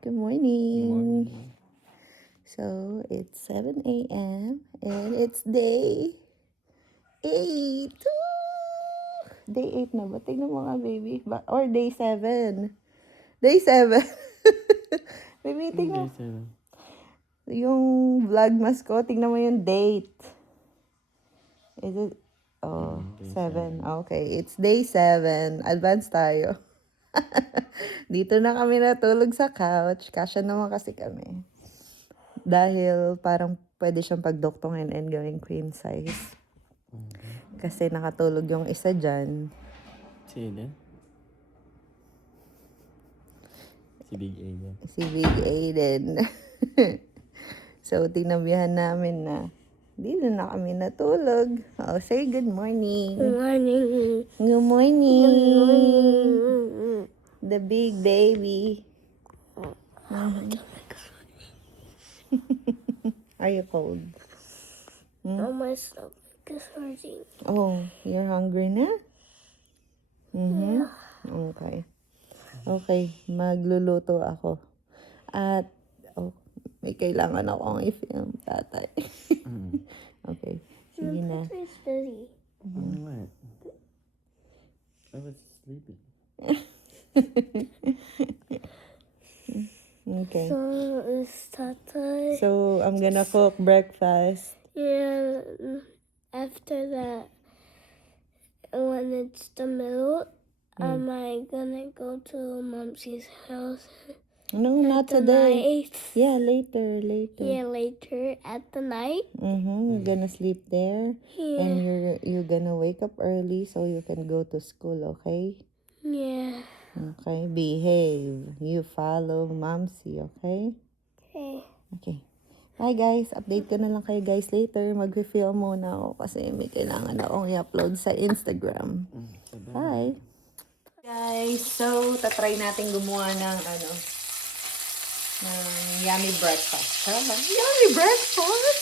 Good morning. Morning. So, it's 7 a.m. and it's day 8. Woo! Day 8 na ba? Tingnan mo nga, baby. Or day 7. Day 7. Baby, tingnan. Yung vlogmas ko, tingnan mo yung date. Is it? Oh, Day 7. Okay, it's day 7. Advance tayo. Dito na kami natulog sa couch. Kasya naman kasi kami. Dahil parang pwede siyang pagdoktongin and gawing queen size. Kasi nakatulog yung isa dyan. Sino? Si Big Aiden. Si Big Aiden. So, tinabihan namin na dito na kami natulog. Oh, say good morning. Good morning. Good morning. Good morning. The big baby. Are you cold? Oh, my stomach is hurting. Oh, you're hungry na? Okay. Okay, magluluto ako. At, may kailangan akong i-film, tatay. Okay, sige na. It's busy. What? I was sleeping. Okay. So, it's Tata. So, I'm gonna cook breakfast. Yeah, after that, when it's the middle, am I gonna go to Momsy's house? No, not The today. night? Yeah, later. Yeah, later at the night. You're gonna sleep there. Yeah. And you're gonna wake up early so you can go to school, okay? Yeah. Okay, behave. You follow Momsy, okay? Okay. Okay. Bye guys. Update ko na lang kayo guys later. Mag-film muna ako kasi may kailangan akong i-upload sa Instagram. Bye. Guys, so tatry natin gumawa ng yummy breakfast. Yummy breakfast!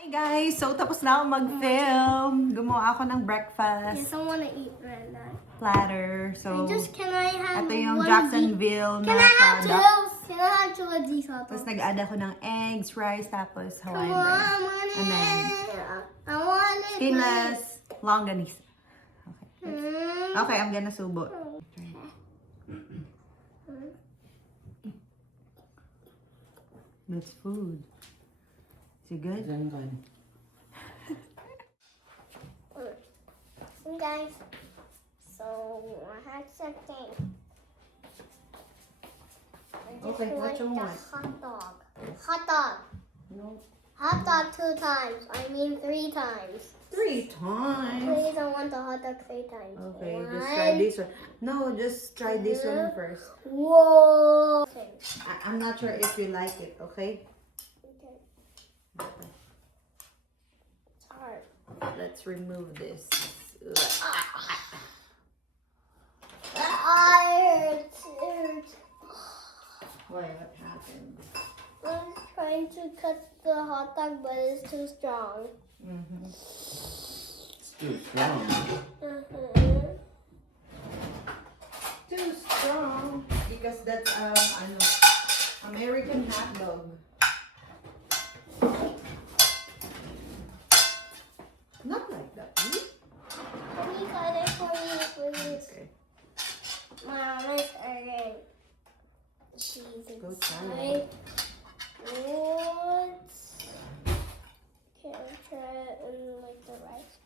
Hi guys! So tapos na ako mag-film. Gumawa ako ng breakfast. Yes, I want to eat right now. Platter. So, Can I have ito yung one Jacksonville Can na I have product. two? Can I have two of these hot Tapos dogs? nag-add ako ng eggs, rice, tapos Come Hawaiian on, bread. I want it. And then, I want it. skinless, longanisa. Mm. Okay, I'm gonna subo. That's food. Is it good? Guys, so I had something. I just Okay, what like you the want? hot dog. Hot dog. No. Hot dog 2 times. I mean 3 times. 3 times. Please, I want the hot dog 3 times. Okay, One. just try this one. No, just try this one first. Whoa. Okay. I'm not sure if you like it, okay? Okay. It's hard. Let's remove this. It hurts. Why, what happened? I'm trying to cut the hot dog, but it's too strong. It's too strong. Too strong. Because that's American hot dog. Not like that, really? Let me cut it for you, please. Okay. Mom is earning cheese Go inside. What? Can I try it in like the rice?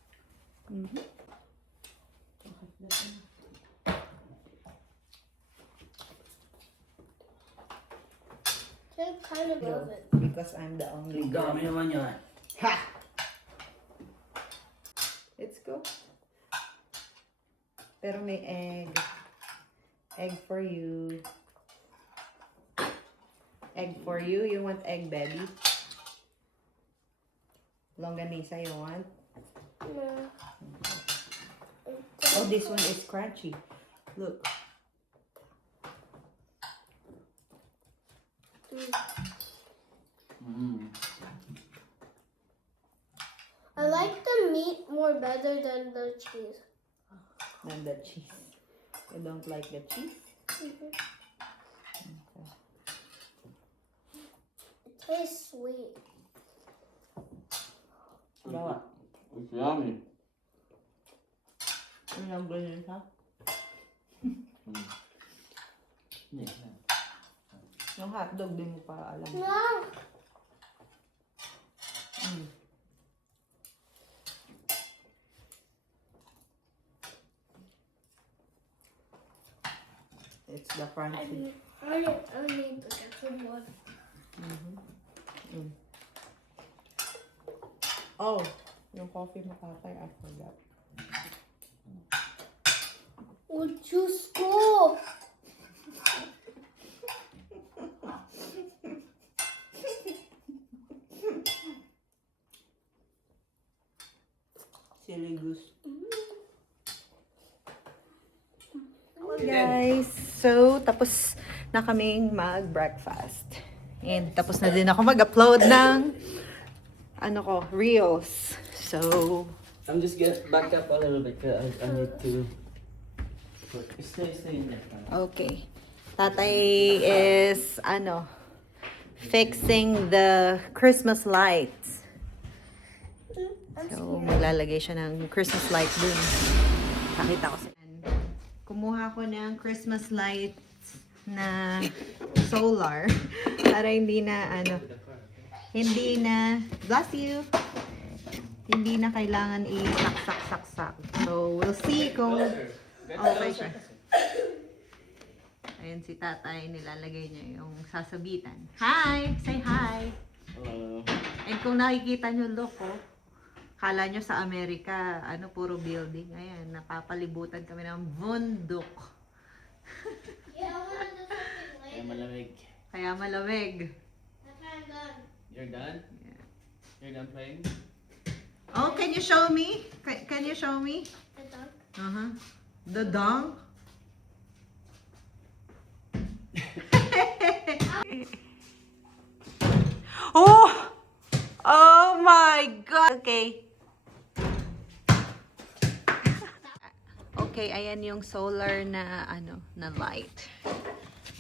I kind of love it. Because I'm the only girl. Dami naman yan. Ha! Let's go. Pero may egg. Egg for you. Egg for you. You want egg, baby? Longanisa, you want? No. Oh, this one is crunchy. Look. I like the meat more better than the cheese. Than the cheese. You don't like the cheese? Mhm. Okay. tastes sweet. Bawa. It's yummy. Ano lang ganyan ha? Yeah. Yung hotdog din mo pa alam. No. It's the crunchy. I need to get some more. Oh, yung coffee mo tatay, I forgot. Would you school? Silly goose. Guys, so tapos na kaming mag-breakfast. And tapos na din ako mag-upload ng ano ko, reels. So, I'm just gonna back up a little bit because I need to. Stay in there. okay. Tatay is fixing the Christmas lights. So, maglalagay siya ng Christmas light dun. Pakita ko sa kumuha ko ng Christmas lights na solar para hindi na bless you, hindi na kailangan i-saksak. So, we'll see kung okay siya. Ayan si tatay, nilalagay niya yung sasabitan. Hi! Say hi! Hello. And kung nakikita nyo, look, kala nyo sa Amerika, puro building. Ayan, napapalibutan kami ng bundok. Yeah, I want to do something Kaya later. malamig. Kaya malamig. I'm done. You're done? Yeah. You're done playing? Oh, can you show me? Can you show me? I'm done. Uh-huh. The dong? Oh! Oh my God! Okay. Okay, ayan yung solar na na light.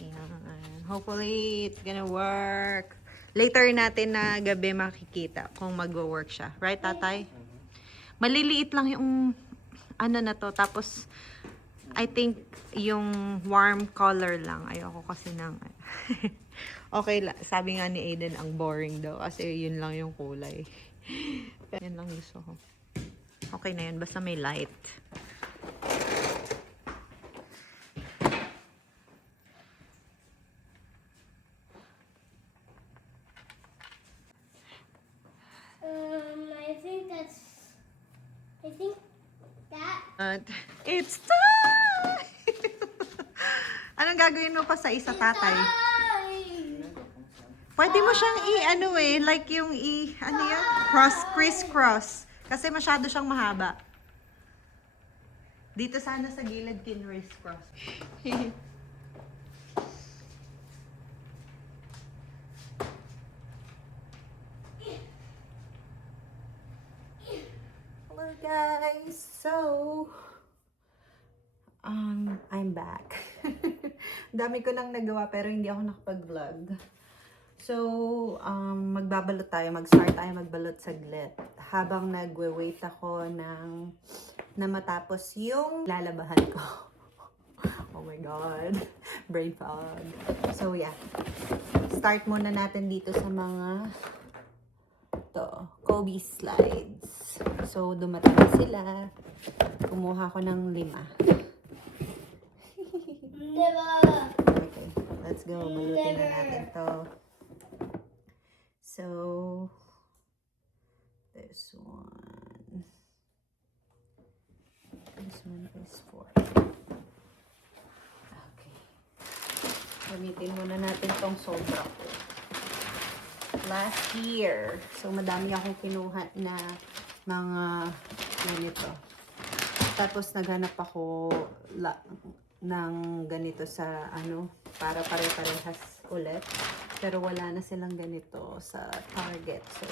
Ayan. Hopefully it's gonna work. Later natin na gabi makikita kung magwo-work siya. Right, tatay? Maliliit lang yung na to. Tapos I think yung warm color lang. Ayoko kasi ng okay lang. Sabi nga ni Aiden ang boring daw kasi yun lang yung kulay. Yan lang gusto ko. Okay na yun. Basta may light. I think that. It's time! Anong gagawin mo pa sa isa, tatay? Pwede mo siyang like yung criss-cross. Kasi masyado siyang mahaba. Dito sana sa gilid criss-cross. Hello guys! So, I'm back. Dami ko nang nagawa pero hindi ako nakapag-vlog. So, magbabalot tayo. Mag-start tayo magbalot saglit. Habang nagwe-wait ako na matapos yung lalabahan ko. Oh my God. Brain fog. So, yeah. Start muna natin dito sa mga Kobe slides. So, dumating na sila. Kumuha ko ng 5. Never. Okay, let's go. Balutin na natin to. So, this one. This one is 4. Okay. Gamitin muna natin tong sobra ko. Last year. So, madami akong kinuha na mga ganito. Tapos, naghanap ako ng ganito sa para pare-parehas ulit. Pero wala na silang ganito sa Target. So,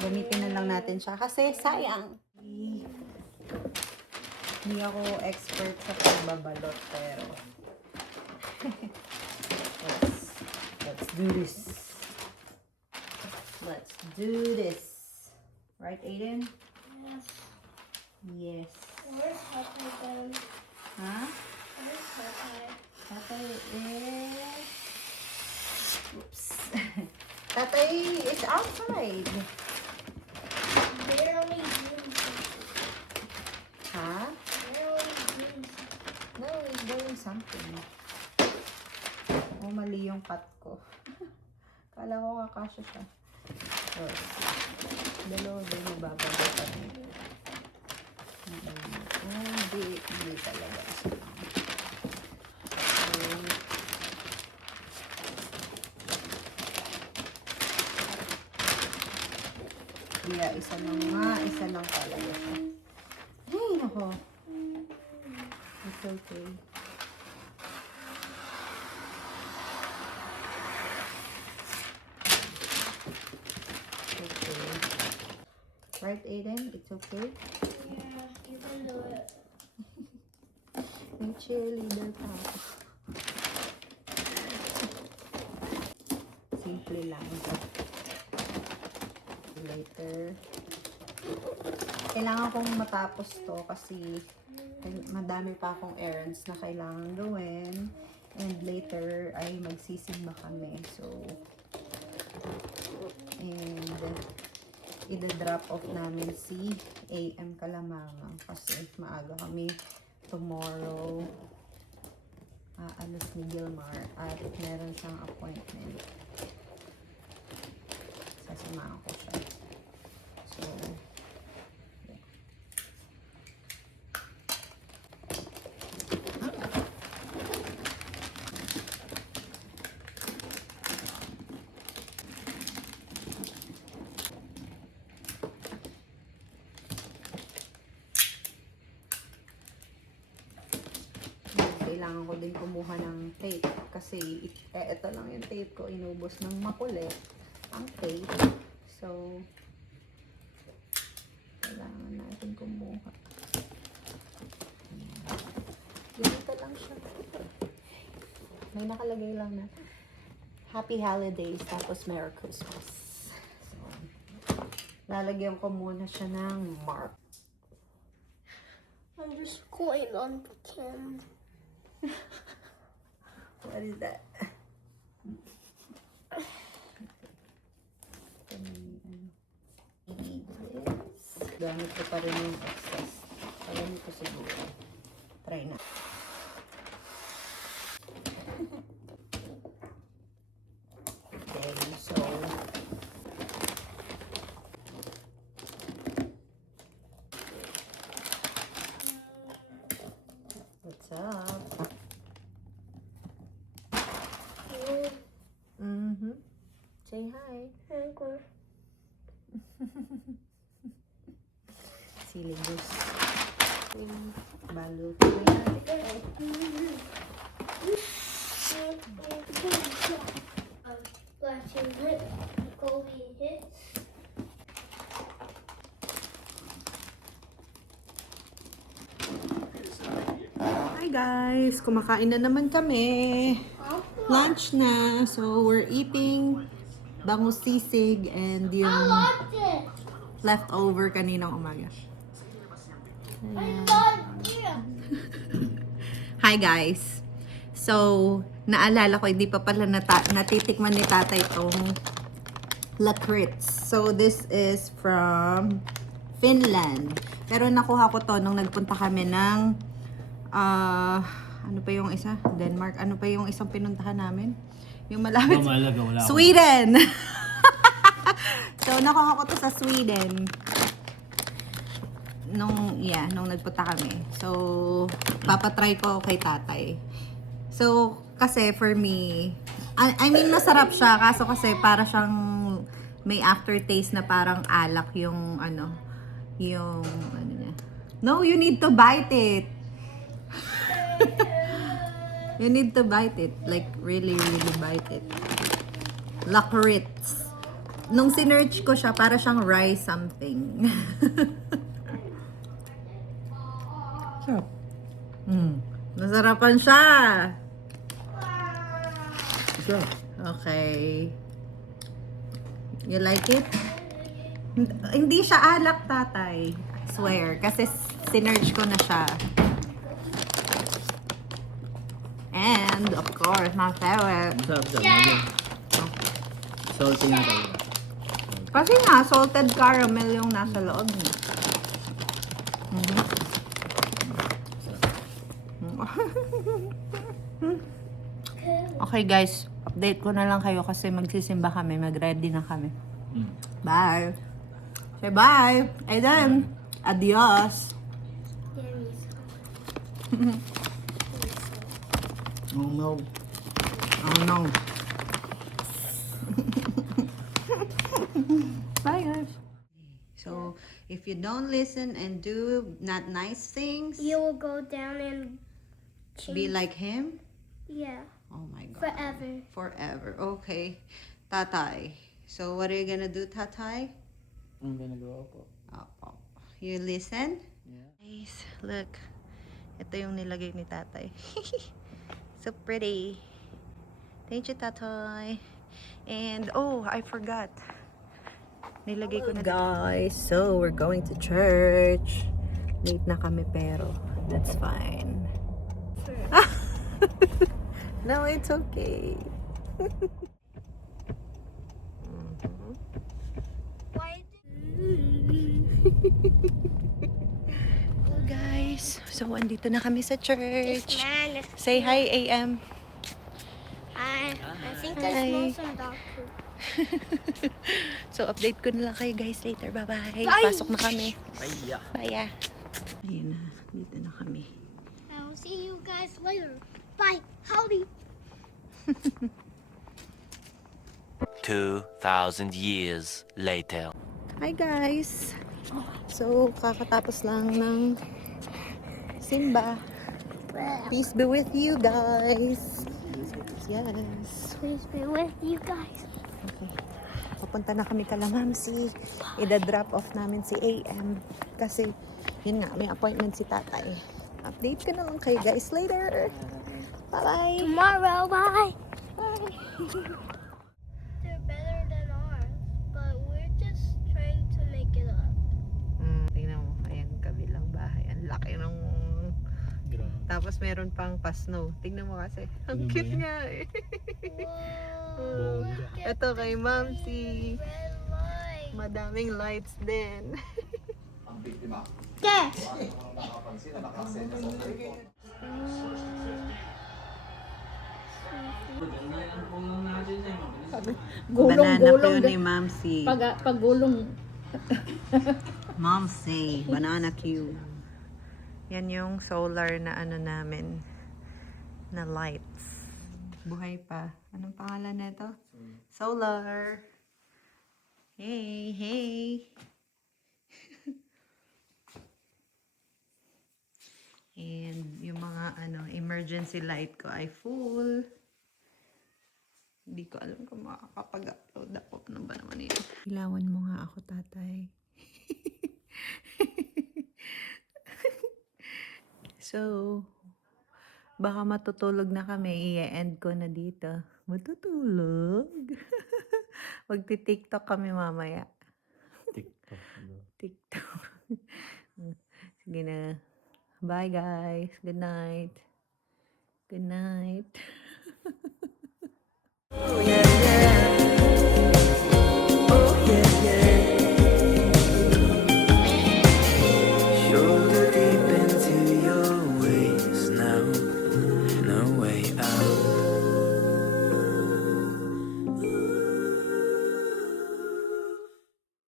gamitin na lang natin siya kasi sayang. Hindi ako expert sa pagbabalot pero let's do this. Let's do this. Right, Aiden? Yes. Yes. Where's Papa then? Huh? Where's Papa? Tatay is... Oops. Tatay is outside. They're only doing something. Huh? They're only doing something. No, he's doing something. Oh, mali yung cut ko. Kala ko kakasya siya. So, dalawa din nababago pa rin. Oh, hindi talaga. Yeah, isa lang talaga siya. Ay, nako. It's okay. Okay. Right, Aiden? It's okay? Yeah, you can do it. May cheerleader pa ako. Simple lang. Later. Kailangan kong matapos to kasi madami pa akong errands na kailangan gawin. And later ay magsisimba kami. So, and ida-drop off namin si AM Kalamangan kasi maaga kami tomorrow. Alis ni Gilmar at meron siyang appointment. Sasamahan ko siya. So, yeah. Kailangan ko din kumuha ng tape kasi ito lang yung tape ko, inubos ng makulit ang tape. So, kailangan natin kumuha. Dito lang siya. May nakalagay lang na Happy Holidays tapos Merry Christmas. So, lalagyan ko muna siya ng mark. I'm just going on the camera. What is that? Gamit ko pa rin yung excess. Gamit ko siguro. Try na. Okay, so what's up? Say hi. Okay. Silibus. Balot ko yan. Flashing hit. Kobe hit. Hi guys! Kumakain na naman kami. Lunch na. So, we're eating bangus sisig and I yung loved it. leftover kaninang umaga. I loved it. Hi guys! So, naalala ko, hindi pa pala natitikman ni tatay itong lakritz. So, this is from Finland. Pero nakuha ko to nung nagpunta kami ng ano pa yung isa? Denmark. Ano pa yung isang pinuntahan namin? Yung malapit. Sweden! So, nakuha ko to sa Sweden. Nung nagpunta kami. So, papatry ko kay tatay. So, kasi for me, I mean, masarap siya. Kaso kasi para siyang may aftertaste na parang alak yung ano niya. No, you need to bite it. You need to bite it. Like, really, really bite it. Lakritz. Nung sinearch ko siya, para siyang rice something. Sarap. Nasarapan siya. Okay. You like it? Hindi siya alak, tatay. I swear. Kasi sinerge ko na siya. And, of course, my favorite. Masarap siya. Medyo salty nga tayo. Kasi nga, salted caramel yung nasa loob niya. Okay guys, update ko na lang kayo kasi magsisimba kami, mag-ready na kami. Bye! Say bye! And then, adios! Oh no. Oh no! Bye guys! So, if you don't listen and do not nice things, You will go down and be like him? yeah, Oh my god. forever. Forever. Okay. Tatay. So, what are you gonna do, Tatay? I'm gonna go up. Oh. You listen? Yeah. Guys, look. Ito yung nilagay ni Tatay. So pretty. Thank you, Tatay. And, oh, I forgot. Nilagay ko na. Guys, so we're going to church. Late na kami pero that's fine. No, it's okay. Why? Hello guys. So andito na kami sa church. Man, Say hi, AM. I think Hi. I smell some dog poop. So update ko na lang kayo guys later. Bye-bye. Bye. Pasok na kami. Ay, Bye. Ayun na. Dito na kami. I'll see you guys later. Bye. Howdy. 2,000 years later. Hi guys. So kakatapos lang ng simba. Peace be with you guys. Yes. Please be with you guys. Okay. Papunta na kami kala Mamsi. Ida-drop off namin si AM. Kasi, yun nga, may appointment si tatay. Update ko na lang kayo guys later. Bye-bye. Tomorrow. Bye. Bye. They're better than ours, but we're just trying to make it up. Tingnan mo, ayan, kabilang bahay. Ang laki ng... grabe. Tapos meron pang pa-snow. Tingnan mo kasi. Ang Tingnan mo cute yan. nga eh. Whoa. Bongga. Look at Ito kay the Mamsi. red light. Madaming lights din. Yeah. Banana Q ni Mamsi. Pagulong. Mamsi, Banana Q. Yan yung solar na ano namin. Na lights. Buhay pa. Anong pangalan nito? Solar. Hey, hey. And yung mga ano, emergency light ko ay full. Hindi ko alam kung makakapag-upload ako. Ano ba naman yun? Ilawan mo nga ako, tatay. So, baka matutulog na kami. I-end ko na dito. Matutulog? Magti-TikTok kami mamaya. TikTok. TikTok. Sige na. Bye guys. Good night. Good night. Oh, yeah.